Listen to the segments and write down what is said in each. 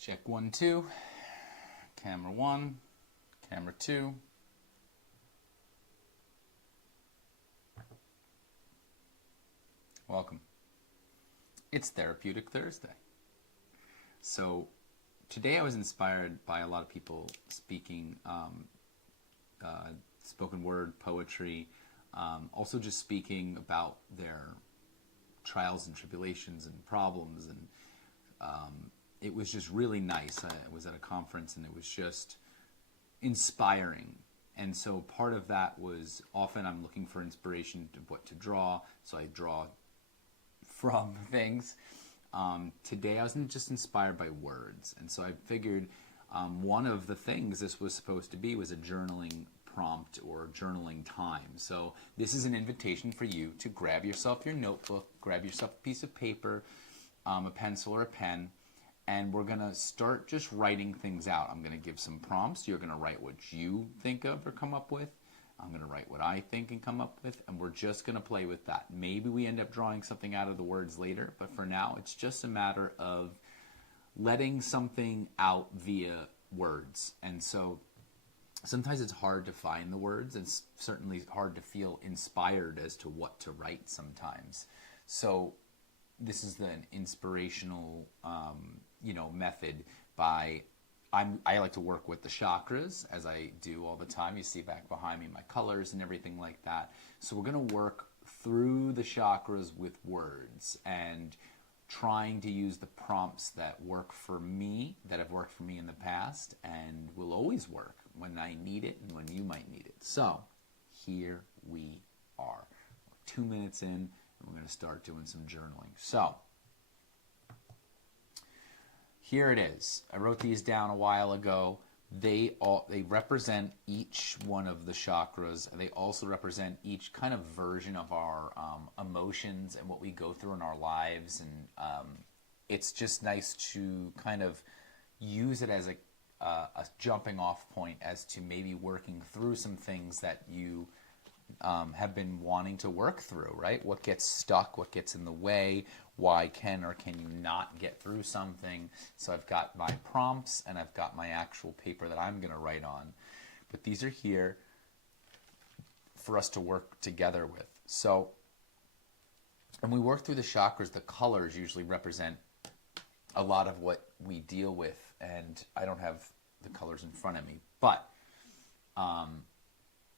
Check 1, 2. Camera 1, camera 2. Welcome. It's Therapeutic Thursday. So today I was inspired by a lot of people speaking spoken word, poetry, also just speaking about their trials and tribulations and problems, and it was just really nice. I was at a conference and it was just inspiring. And so part of that was often I'm looking for inspiration to what to draw, so I draw from things. Today I was just inspired by words, and so I figured one of the things this was supposed to be was a journaling prompt or journaling time. So this is an invitation for you to grab yourself your notebook, grab yourself a piece of paper, a pencil or a pen, and we're going to start just writing things out. I'm going to give some prompts. You're going to write what you think of or come up with. I'm going to write what I think and come up with, and we're just going to play with that. Maybe we end up drawing something out of the words later, but for now, it's just a matter of letting something out via words. And so sometimes it's hard to find the words, and it's certainly hard to feel inspired as to what to write sometimes. So this is an inspirational, method by, I like to work with the chakras, as I do all the time. You see back behind me my colors and everything like that. So we're going to work through the chakras with words and trying to use the prompts that work for me, that have worked for me in the past, and will always work when I need it and when you might need it. So here we are. 2 minutes in, and we're going to start doing some journaling. So here it is. I wrote these down a while ago. They represent each one of the chakras. They also represent each kind of version of our emotions and what we go through in our lives. And it's just nice to kind of use it as a jumping off point as to maybe working through some things that you have been wanting to work through, right? What gets stuck, what gets in the way, why can or can you not get through something. So I've got my prompts and I've got my actual paper that I'm going to write on. But these are here for us to work together with. So when we work through the chakras, the colors usually represent a lot of what we deal with. And I don't have the colors in front of me, but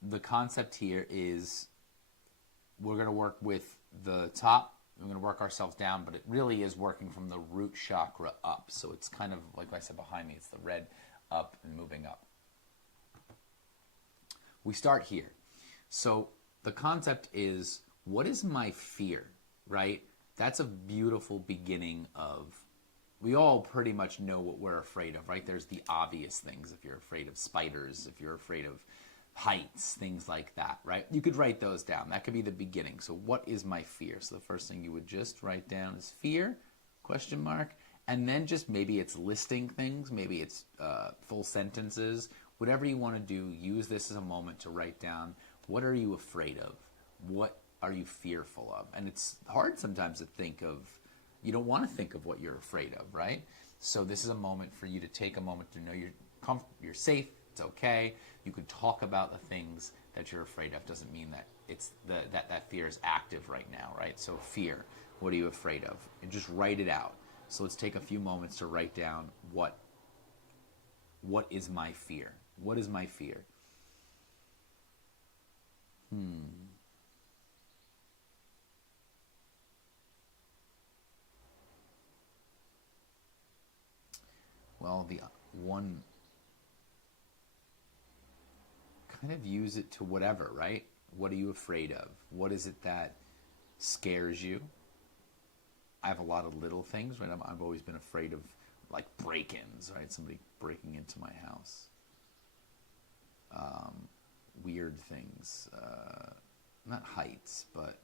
the concept here is we're going to work with the top, we're going to work ourselves down, but it really is working from the root chakra up. So it's kind of, like I said behind me, it's the red up and moving up. We start here. So the concept is, what is my fear, right? That's a beautiful beginning of, we all pretty much know what we're afraid of, right? There's the obvious things. If you're afraid of spiders, if you're afraid of heights, things like that, right? You could write those down. That could be the beginning. So what is my fear? So the first thing you would just write down is fear, question mark, and then just maybe it's listing things, maybe it's full sentences, whatever you want to do. Use this as a moment to write down, what are you afraid of? What are you fearful of? And it's hard sometimes to think of, you don't want to think of what you're afraid of, right? So this is a moment for you to take a moment to know you're safe, it's okay. You could talk about the things that you're afraid of. Doesn't mean that it's that fear is active right now, right? So fear, what are you afraid of? And just write it out. So let's take a few moments to write down what is my fear? What is my fear? Well, the one, kind of use it to whatever, right? What are you afraid of? What is it that scares you? I have a lot of little things, right? I've always been afraid of, like, break-ins, right? Somebody breaking into my house. Weird things. Not heights, but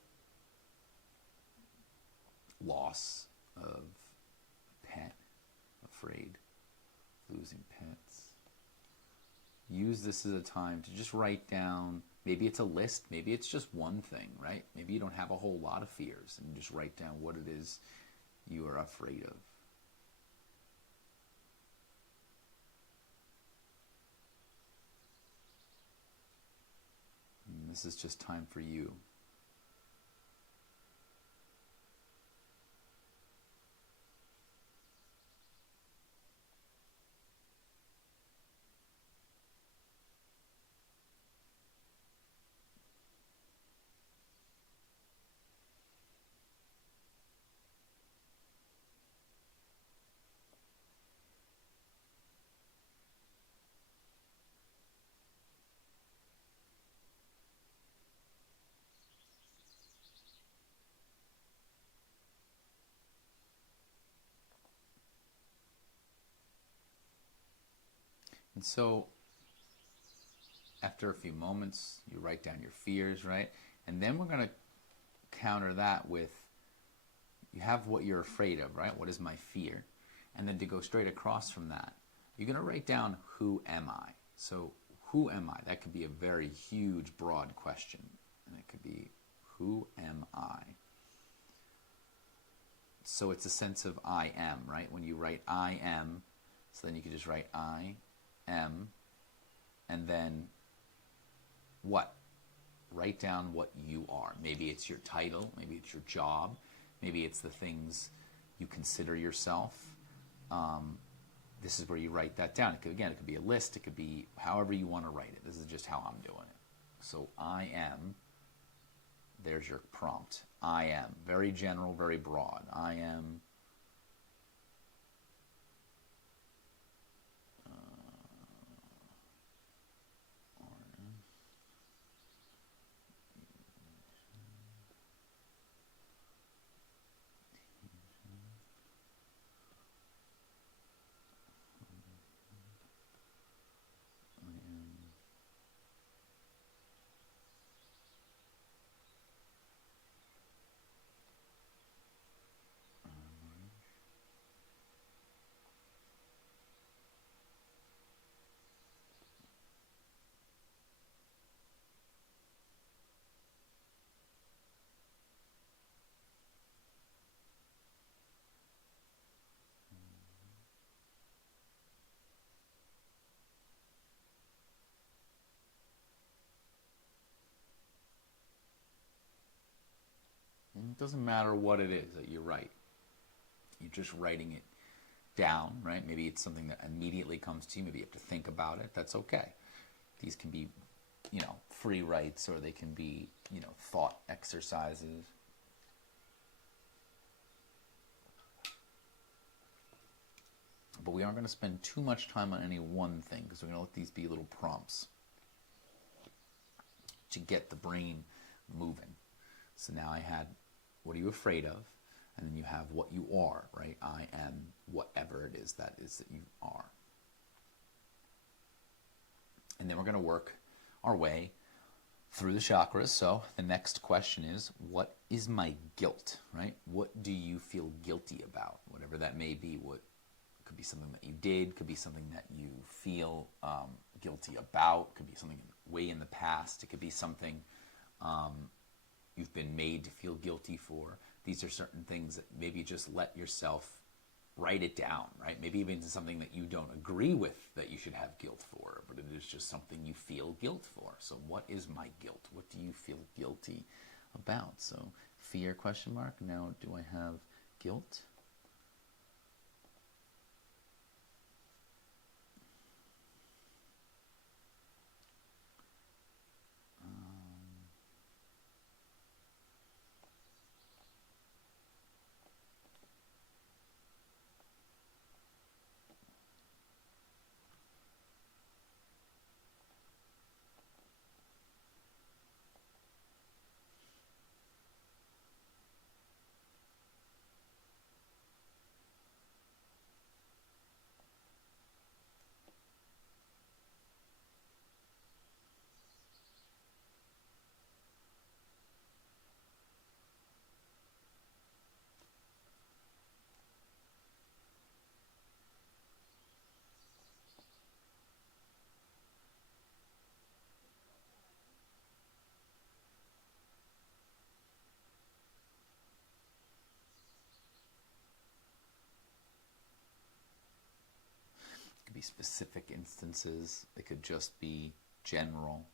loss of pet. Afraid. Losing pets. Use this as a time to just write down, maybe it's a list, maybe it's just one thing, right? Maybe you don't have a whole lot of fears, and just write down what it is you are afraid of. And this is just time for you. And so after a few moments, you write down your fears, right? And then we're going to counter that with, you have what you're afraid of, right? What is my fear? And then to go straight across from that, you're going to write down, who am I? So who am I? That could be a very huge, broad question. And it could be, who am I? So it's a sense of I am, right? When you write I am, so then you could just write I am, and then what? Write down what you are. Maybe it's your title, maybe it's your job, maybe it's the things you consider yourself. This is where you write that down. It could be a list, it could be however you want to write it. This is just how I'm doing it. So I am, there's your prompt. I am, very general, very broad. I am It doesn't matter what it is that you write. You're just writing it down, right? Maybe it's something that immediately comes to you. Maybe you have to think about it. That's okay. These can be, free writes, or they can be, thought exercises. But we aren't going to spend too much time on any one thing, because we're going to let these be little prompts to get the brain moving. So now I had, what are you afraid of? And then you have what you are, right? I am whatever it is that you are. And then we're going to work our way through the chakras. So the next question is, what is my guilt, right? What do you feel guilty about? Whatever that may be. What could be something that you did, could be something that you feel guilty about, could be something way in the past. It could be something you've been made to feel guilty for. These are certain things that maybe just let yourself write it down, right? Maybe even something that you don't agree with that you should have guilt for, but it is just something you feel guilt for. So what is my guilt? What do you feel guilty about? So fear, question mark. Now, do I have guilt? It could be specific instances. It could just be general.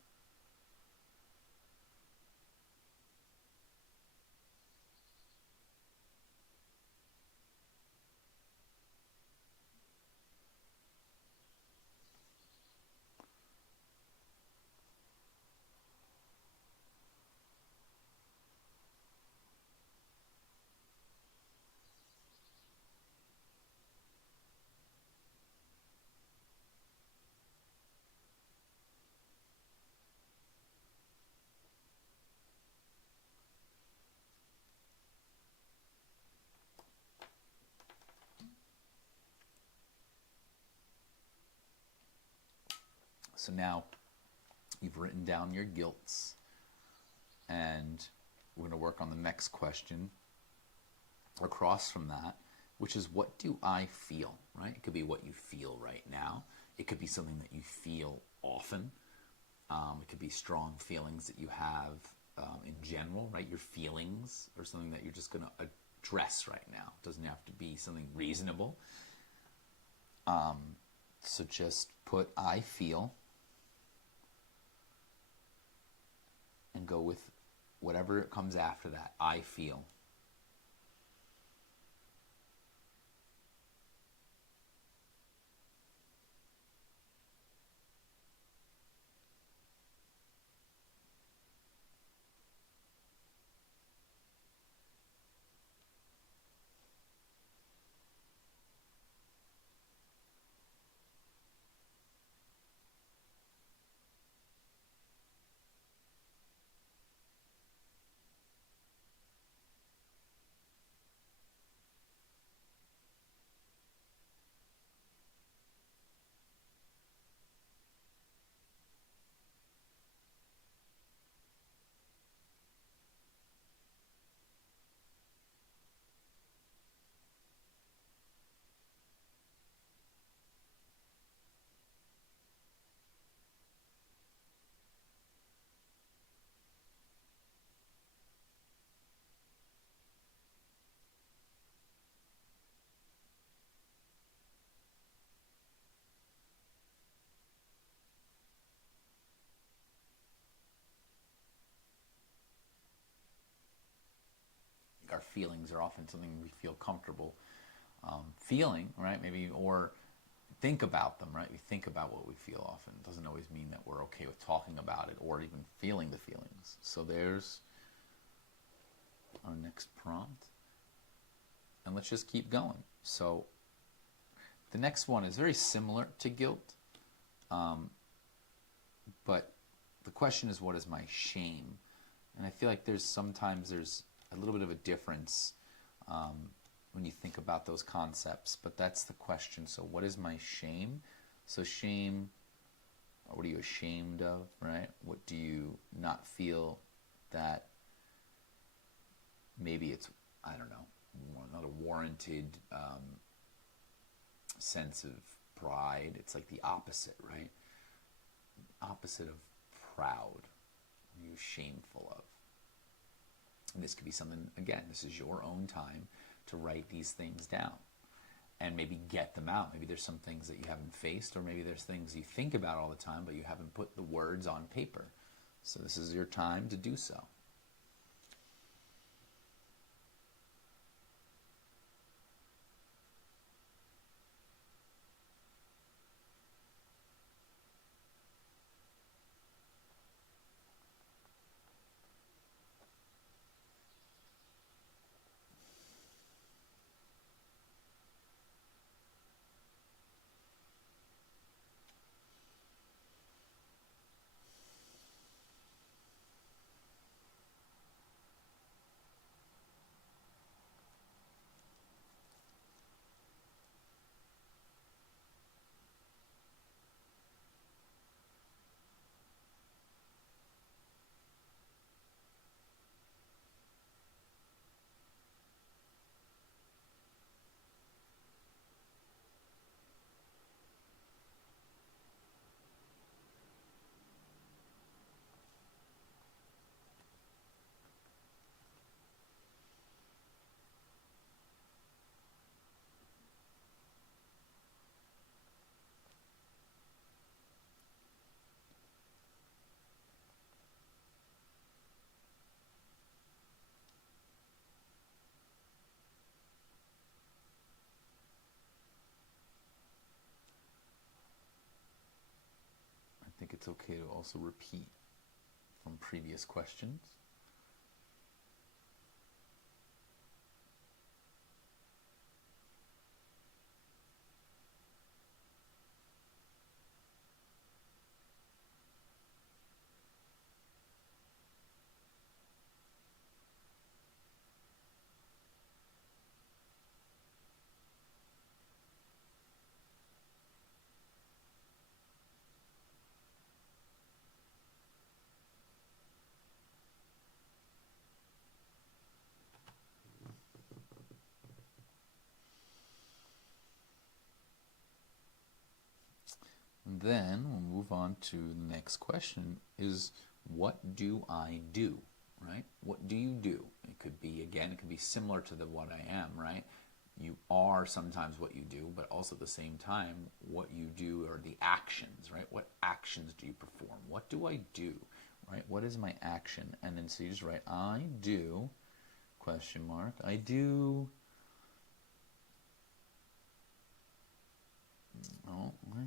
So now you've written down your guilts, and we're going to work on the next question across from that, which is, what do I feel, right? It could be what you feel right now. It could be something that you feel often. It could be strong feelings that you have in general, right? Your feelings or something that you're just going to address right now. It doesn't have to be something reasonable. So just put I feel and go with whatever comes after that. I feel. Our feelings are often something we feel comfortable feeling, right? Maybe, or think about them, right? We think about what we feel often. It doesn't always mean that we're okay with talking about it or even feeling the feelings. So there's our next prompt. And let's just keep going. So the next one is very similar to guilt, but the question is, what is my shame? And I feel like sometimes there's a little bit of a difference when you think about those concepts, but that's the question. So what is my shame? So shame, what are you ashamed of, right? What do you not feel that maybe it's, I don't know, not a warranted sense of pride. It's like the opposite, right? Opposite of proud. What are you shameful of? And this could be something, again, this is your own time to write these things down and maybe get them out. Maybe there's some things that you haven't faced, or maybe there's things you think about all the time, but you haven't put the words on paper. So this is your time to do so. I think it's okay to also repeat from previous questions. And then we'll move on to the next question is, what do I do, right? What do you do? It could be, again, it could be similar to the what I am, right? You are sometimes what you do, but also at the same time, what you do are the actions, right? What actions do you perform? What do I do, right? What is my action? And then so you just write, I do, question mark, I do, oh, I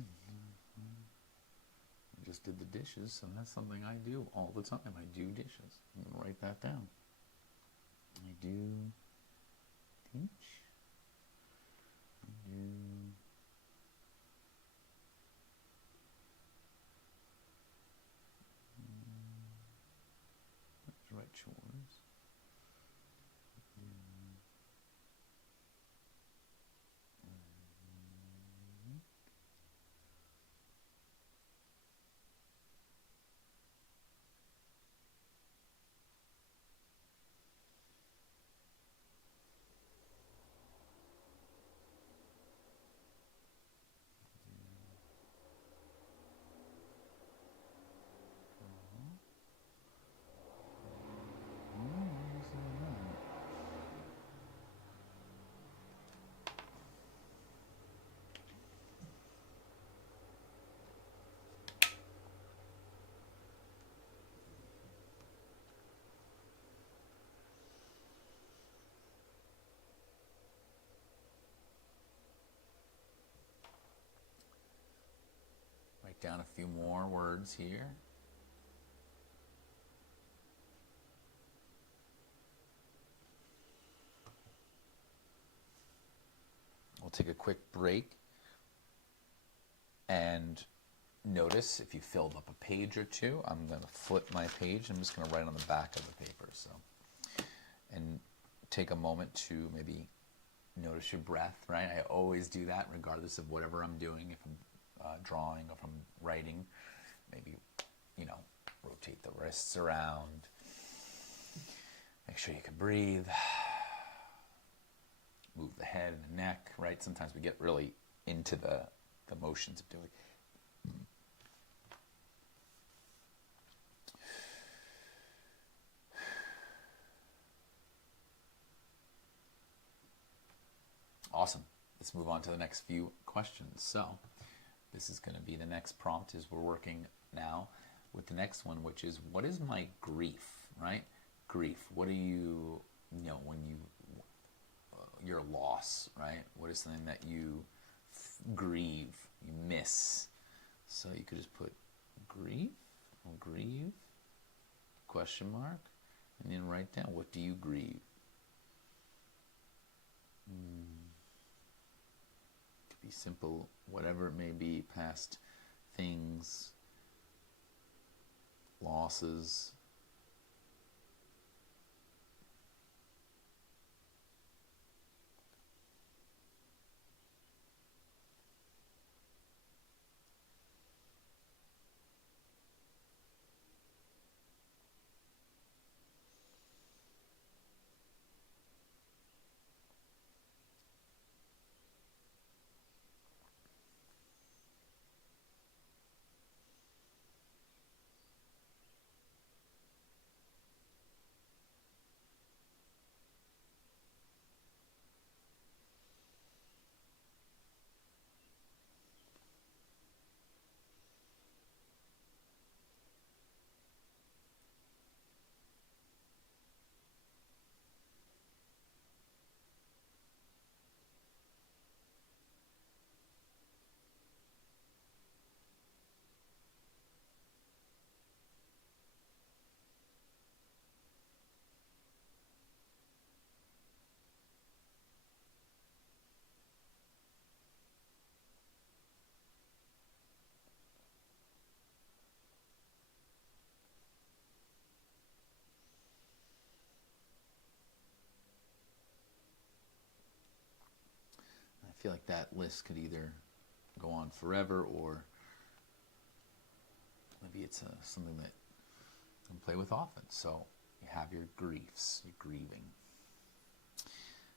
just did the dishes, so that's something I do all the time. I do dishes. I'm going to write that down. I do teach. I do let's write chores. Write down a few more words here. We'll take a quick break and notice if you filled up a page or two. I'm going to flip my page. I'm just going to write on the back of the paper. So, and take a moment to maybe notice your breath, right? I always do that regardless of whatever I'm doing. If I'm drawing or if I'm writing, maybe, rotate the wrists around. Make sure you can breathe. Move the head and the neck, right? Sometimes we get really into the motions of doing. Awesome. Let's move on to the next few questions. So this is going to be the next prompt is we're working now with the next one, which is, what is my grief, right? Grief. What do you, when you, your loss, right? What is something that you grieve, you miss? So you could just put grief or grieve, question mark, and then write down, what do you grieve? Could be simple, whatever it may be, past things, losses. I feel like that list could either go on forever, or maybe it's something that you can play with often. So you have your griefs, your grieving.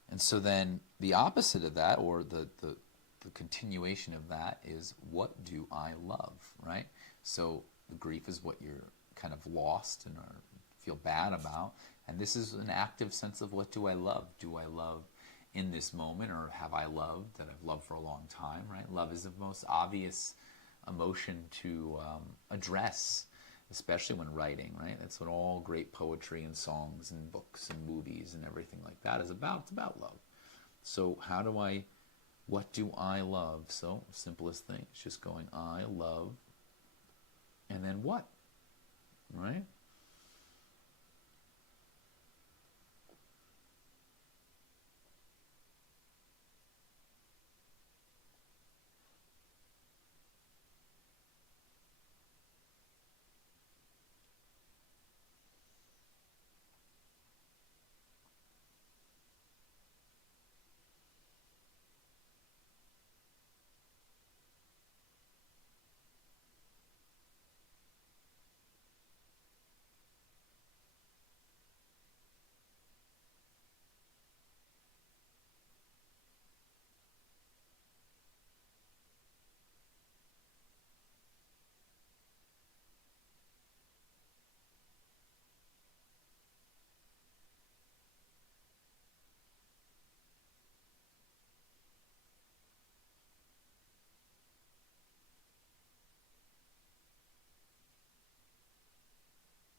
And so then the opposite of that, or the the continuation of that is, what do I love, right? So the grief is what you're kind of lost and or feel bad about. And this is an active sense of, what do I love? Do I love in this moment, or have I loved that I've loved for a long time, right? Love is the most obvious emotion to address, especially when writing, right? That's what all great poetry and songs and books and movies and everything like that is about. It's about love. So what do I love? So simplest thing, it's just going, I love, and then what, right?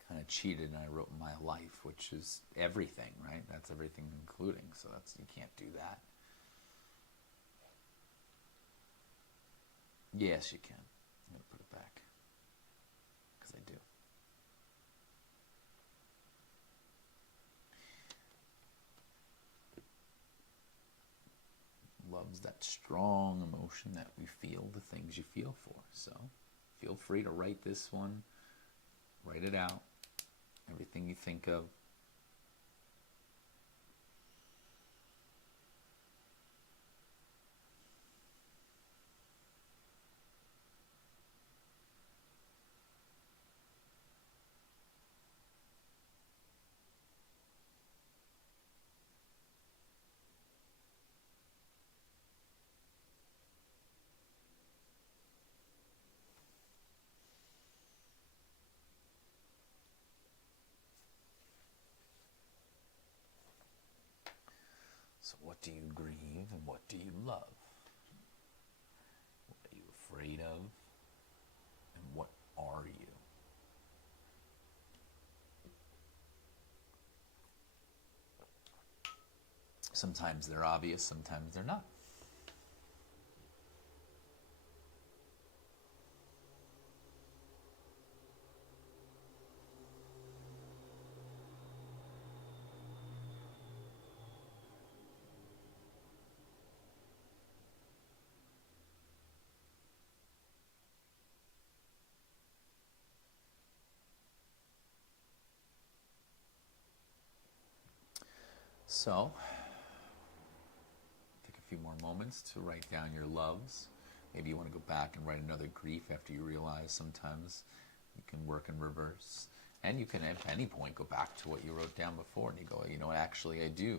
Kind of cheated, and I wrote my life, which is everything, right? That's everything including, so you can't do that. Yes, you can. I'm going to put it back, because I do. Love's that strong emotion that we feel the things you feel for. So feel free to write this one, write it out, everything you think of. So what do you grieve and what do you love? What are you afraid of and what are you? Sometimes they're obvious, sometimes they're not. So, take a few more moments to write down your loves. Maybe you want to go back and write another grief after you realize sometimes you can work in reverse. And you can, at any point, go back to what you wrote down before and you go, actually I do.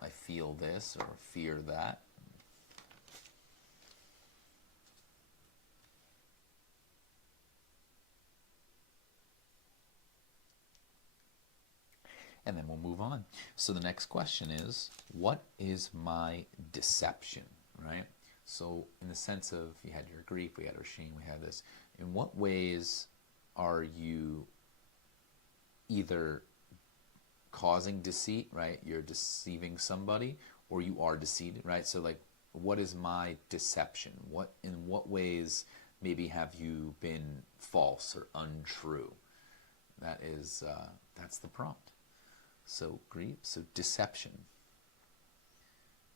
I feel this or fear that. And then we'll move on. So the next question is, what is my deception, right? So in the sense of, you had your grief, we had our shame, we had this. In what ways are you either causing deceit, right? You're deceiving somebody, or you are deceived, right? So what is my deception? In what ways maybe have you been false or untrue? That's the prompt. So grief, so deception.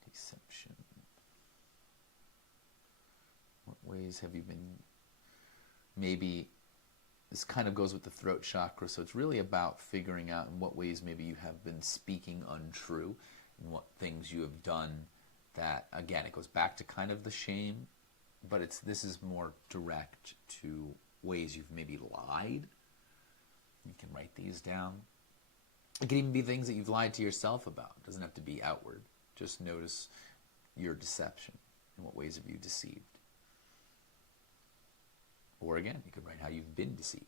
Deception. What ways have you been, maybe, this kind of goes with the throat chakra, so it's really about figuring out in what ways maybe you have been speaking untrue, and what things you have done that, again, it goes back to kind of the shame, but this is more direct to ways you've maybe lied. You can write these down. It can even be things that you've lied to yourself about. It doesn't have to be outward. Just notice your deception. In what ways have you deceived? Or again, you could write how you've been deceived.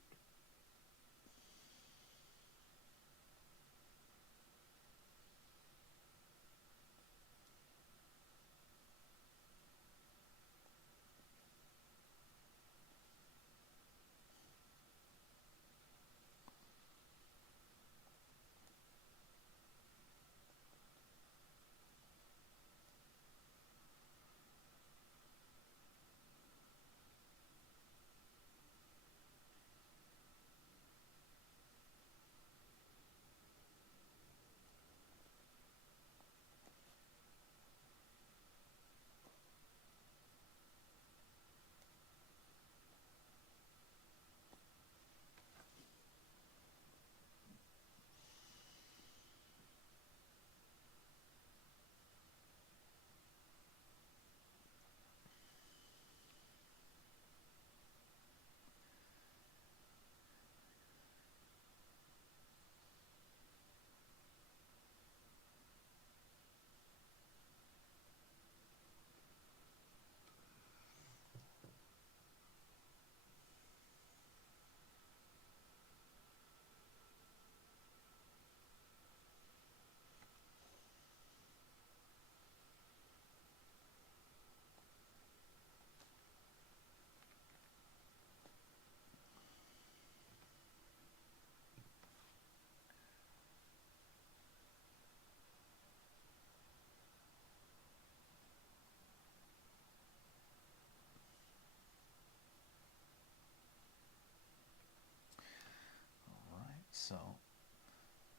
All right, so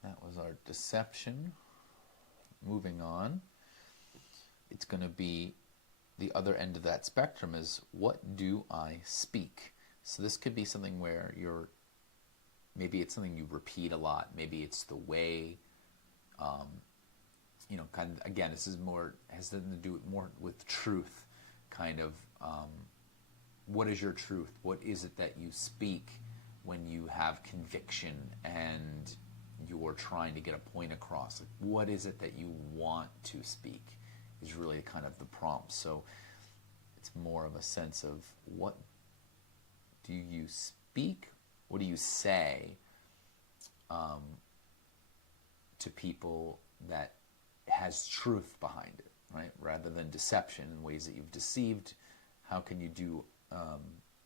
that was our deception. Moving on, it's going to be the other end of that spectrum is, what do I speak? So this could be something where maybe it's something you repeat a lot. Maybe it's the way, kind of, again, this is more, has something to do more with truth, kind of, what is your truth? What is it that you speak when you have conviction and you're trying to get a point across? Like, what is it that you want to speak is really kind of the prompt. So it's more of a sense of, what do you speak? What do you say to people that has truth behind it, right? Rather than deception in ways that you've deceived, how can you do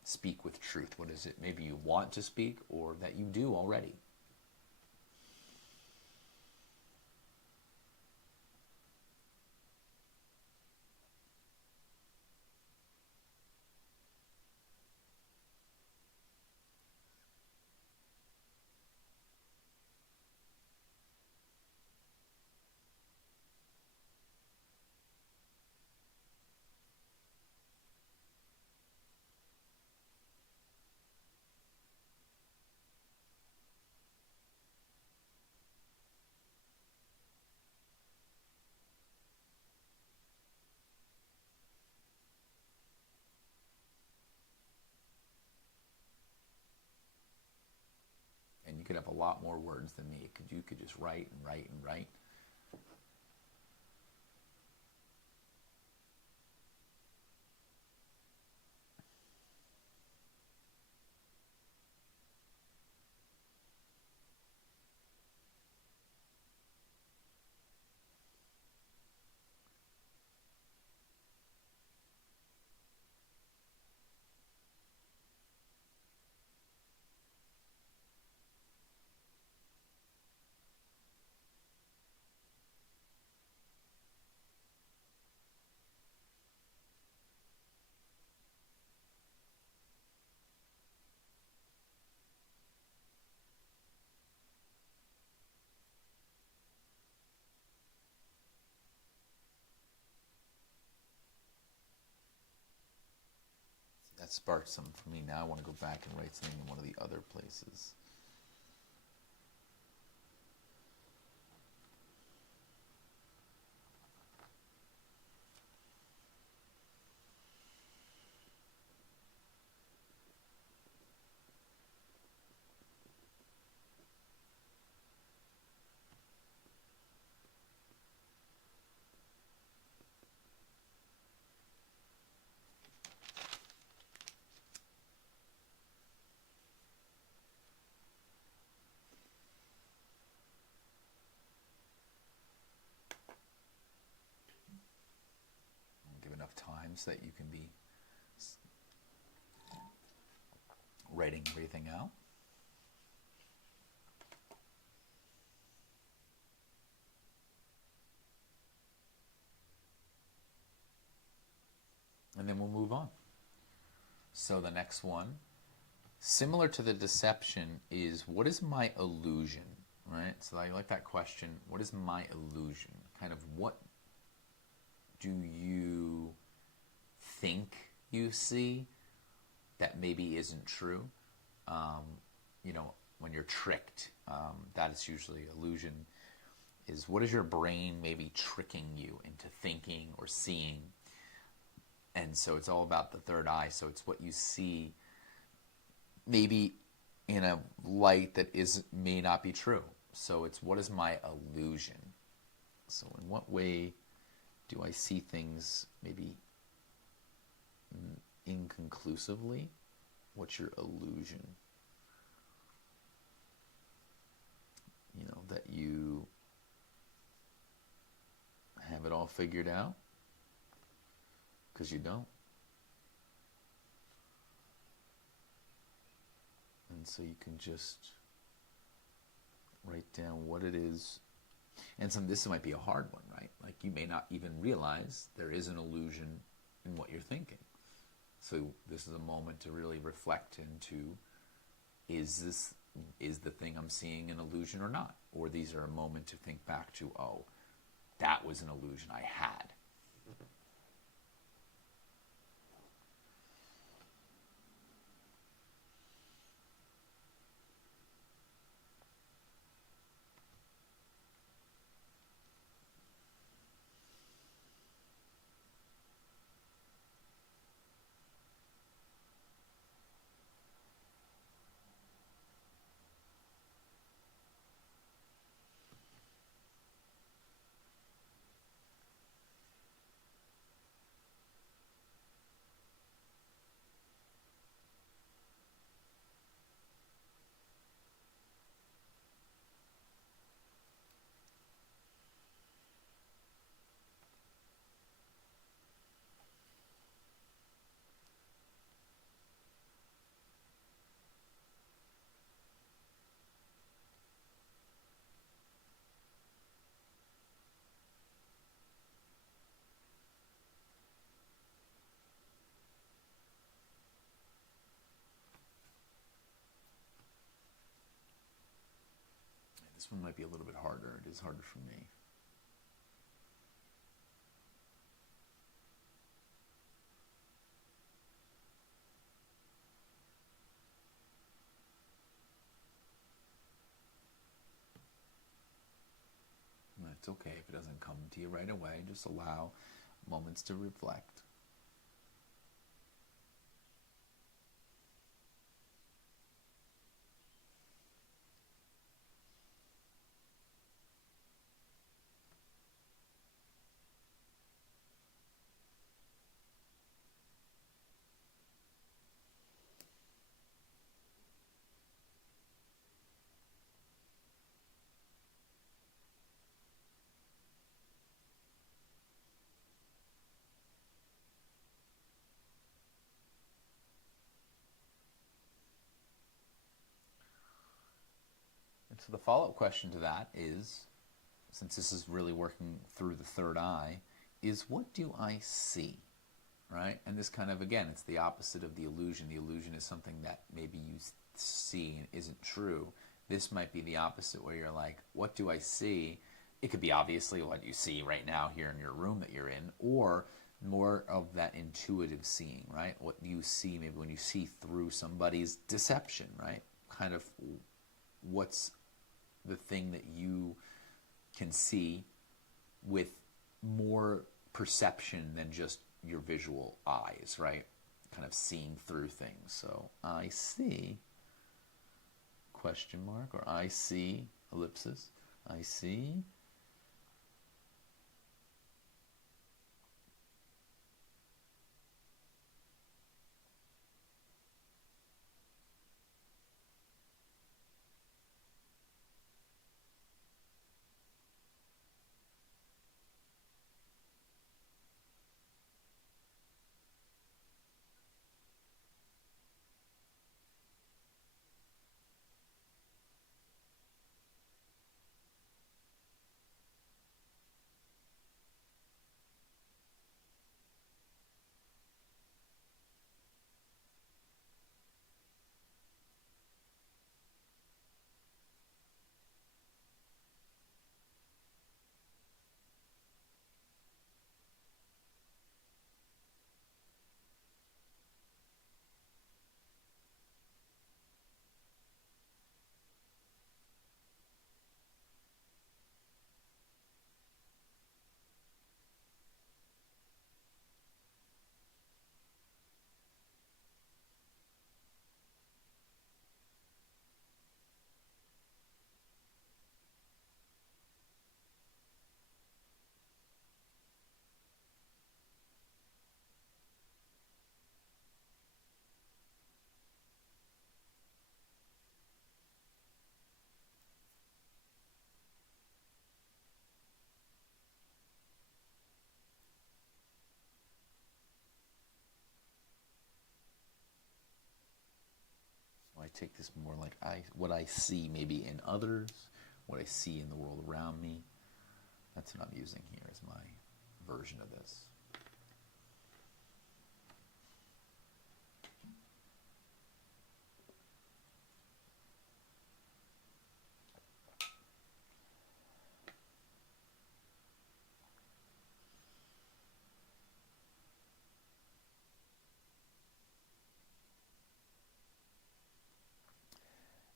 speak with truth? What is it maybe you want to speak or that you do already? And you could have a lot more words than me. You could just write and write and write. That sparked something for me. Now I want to go back and write something in one of the other places. times that you can be writing everything out. And then we'll move on. So the next one, similar to the deception, is what is my illusion, right? So I like that question. What is my illusion? Kind of what do you think you see that maybe isn't true? When you're tricked, that is usually illusion. Is what is your brain maybe tricking you into thinking or seeing? And so it's all about the third eye. So it's what you see maybe in a light that may not be true. So it's what is my illusion? So in what way do I see things maybe inconclusively? What's your illusion? That you have it all figured out? Because you don't. And so you can just write down what it is. And this might be a hard one, right? Like you may not even realize there is an illusion in what you're thinking. So this is a moment to really reflect into, is the thing I'm seeing an illusion or not? Or these are a moment to think back to, oh, that was an illusion I had. This one might be a little bit harder. It is harder for me. It's okay if it doesn't come to you right away. Just allow moments to reflect. And so the follow-up question to that is, since this is really working through the third eye, is what do I see, right? And this kind of, again, it's the opposite of the illusion. The illusion is something that maybe you see and isn't true. This might be the opposite, where you're like, what do I see? It could be obviously what you see right now here in your room that you're in, or more of that intuitive seeing, right? What you see maybe when you see through somebody's deception, right? Kind of what's the thing that you can see with more perception than just your visual eyes, right? Kind of seeing through things. So I see, question mark, or I see, ellipsis, I see take this more like what I see maybe in others, what I see in the world around me. That's what I'm using here as my version of this.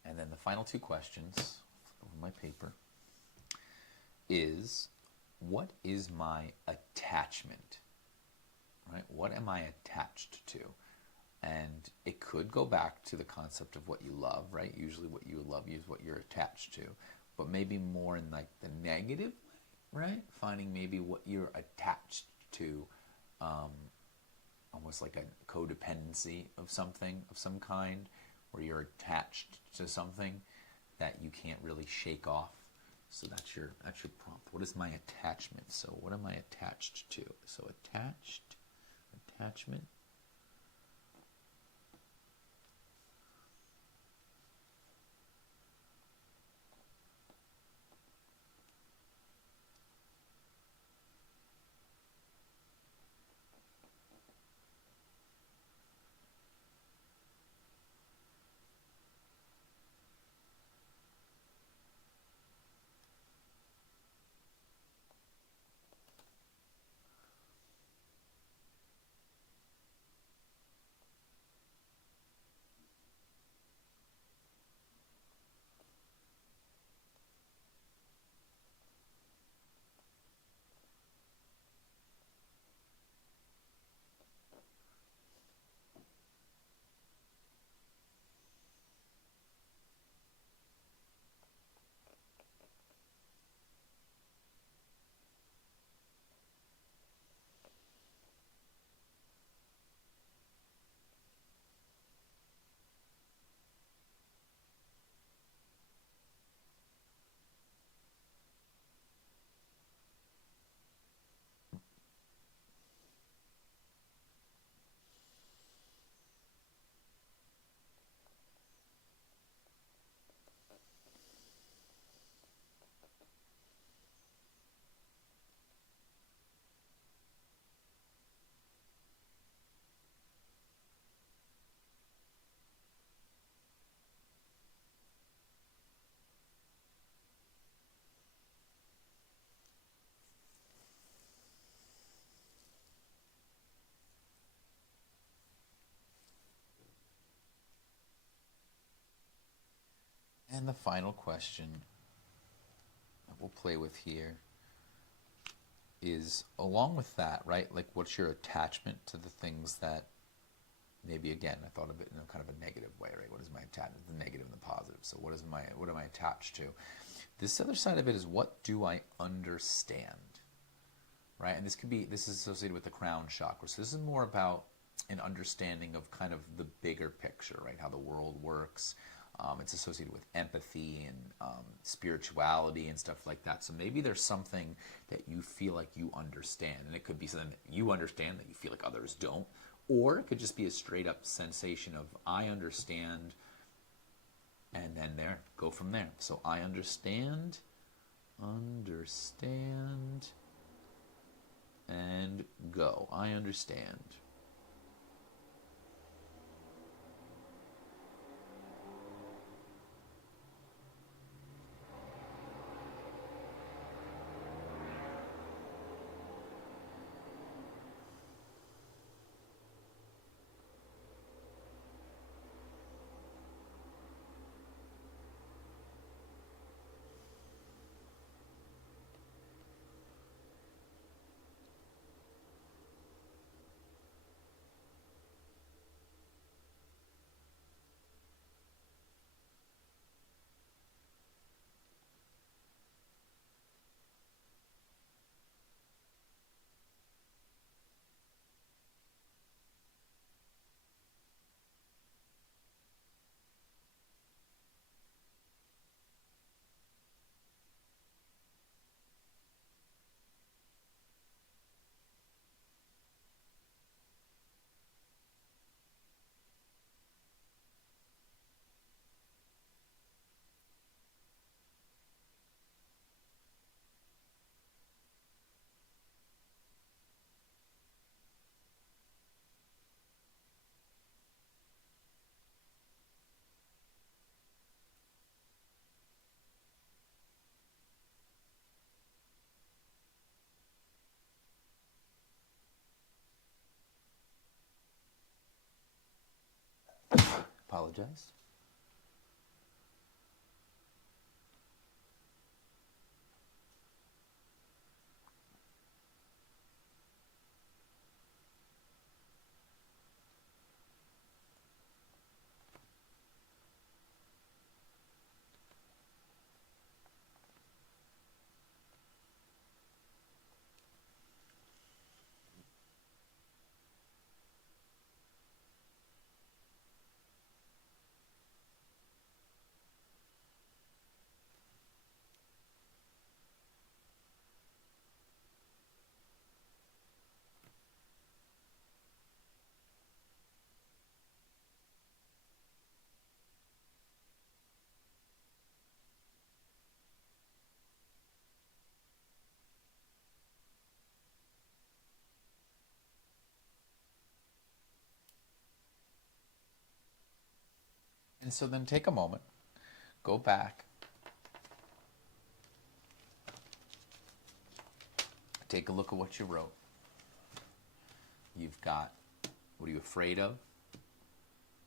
And then the final two questions over my paper is, what is my attachment? Right? What am I attached to? And it could go back to the concept of what you love, right? Usually what you love is what you're attached to, but maybe more in like the negative way, right? Finding maybe what you're attached to, almost like a codependency of something, of some kind, where you're attached to something that you can't really shake off. So that's your prompt. What is my attachment? So what am I attached to? So attachment. And the final question that we'll play with here is, along with that, right? Like, what's your attachment to the things that maybe, again, I thought of it in a kind of a negative way, right? What is my attachment? The negative and the positive. So what am I attached to? This other side of it is, what do I understand? Right? And this is associated with the crown chakra. So this is more about an understanding of kind of the bigger picture, right? How the world works. It's associated with empathy and spirituality and stuff like that. So maybe there's something that you feel like you understand, and it could be something that you understand that you feel like others don't, or it could just be a straight up sensation of, I understand, and then go from there. So I understand, and go. I understand. Apologize. And so then take a moment, go back, take a look at what you wrote. You've got, what are you afraid of?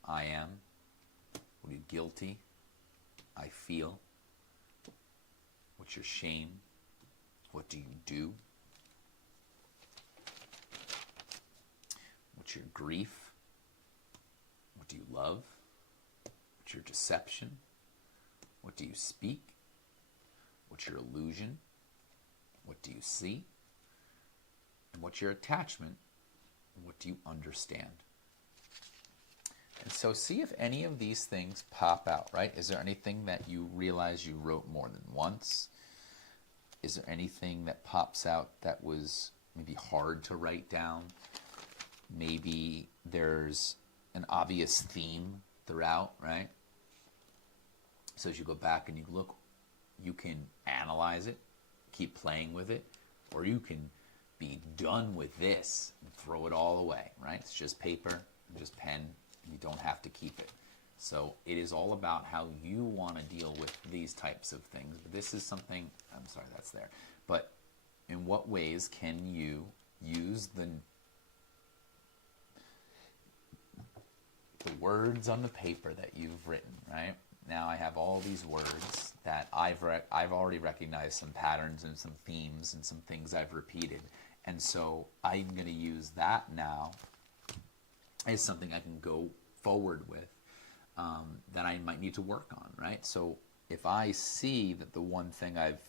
I am. What are you guilty? I feel. What's your shame? What do you do? What's your grief? What do you love? What's your deception? What do you speak? What's your illusion? What do you see? And what's your attachment? And what do you understand? And so see if any of these things pop out, right? Is there anything that you realize you wrote more than once? Is there anything that pops out that was maybe hard to write down? Maybe there's an obvious theme throughout, right? So as you go back and you look, you can analyze it, keep playing with it, or you can be done with this and throw it all away, right? It's just paper, just pen. You don't have to keep it. So it is all about how you want to deal with these types of things. But this is something, I'm sorry, that's there. But in what ways can you use the words on the paper that you've written, right? Now I have all these words that I've already recognized some patterns and some themes and some things I've repeated. And so I'm going to use that now as something I can go forward with that I might need to work on, right? So if I see that the one thing I've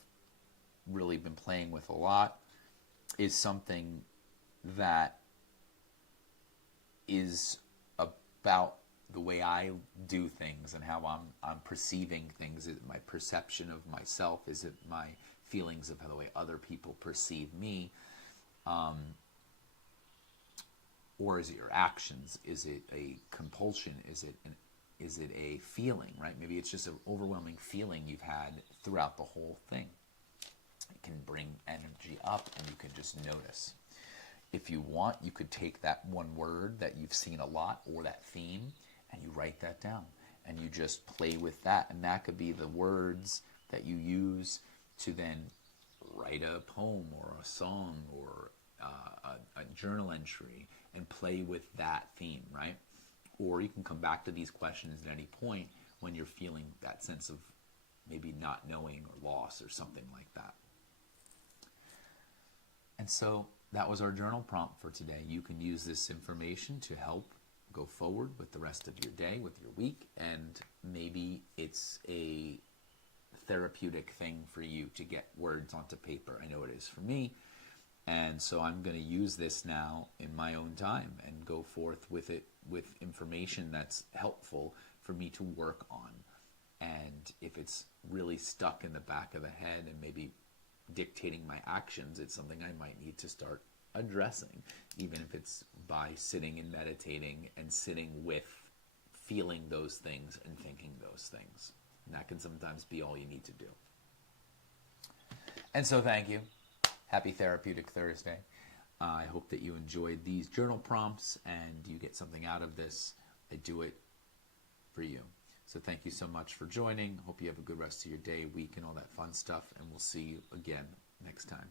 really been playing with a lot is something that is about the way I do things and how I'm perceiving things. Is it my perception of myself? Is it my feelings of how the way other people perceive me? Or is it your actions? Is it a compulsion? Is it a feeling, right? Maybe it's just an overwhelming feeling you've had throughout the whole thing. It can bring energy up and you can just notice. If you want, you could take that one word that you've seen a lot or that theme and you write that down and you just play with that. And that could be the words that you use to then write a poem or a song or a journal entry and play with that theme, right? Or you can come back to these questions at any point when you're feeling that sense of maybe not knowing or loss or something like that. And so that was our journal prompt for today. You can use this information to help go forward with the rest of your day, with your week, and maybe it's a therapeutic thing for you to get words onto paper. I know it is for me. And so I'm going to use this now in my own time and go forth with it with information that's helpful for me to work on. And if it's really stuck in the back of the head and maybe dictating my actions, it's something I might need to start addressing, even if it's by sitting and meditating and sitting with feeling those things and thinking those things. And that can sometimes be all you need to do. And so thank you. Happy Therapeutic Thursday. I hope that you enjoyed these journal prompts and you get something out of this. I do it for you. So thank you so much for joining. Hope you have a good rest of your day, week, and all that fun stuff. And we'll see you again next time.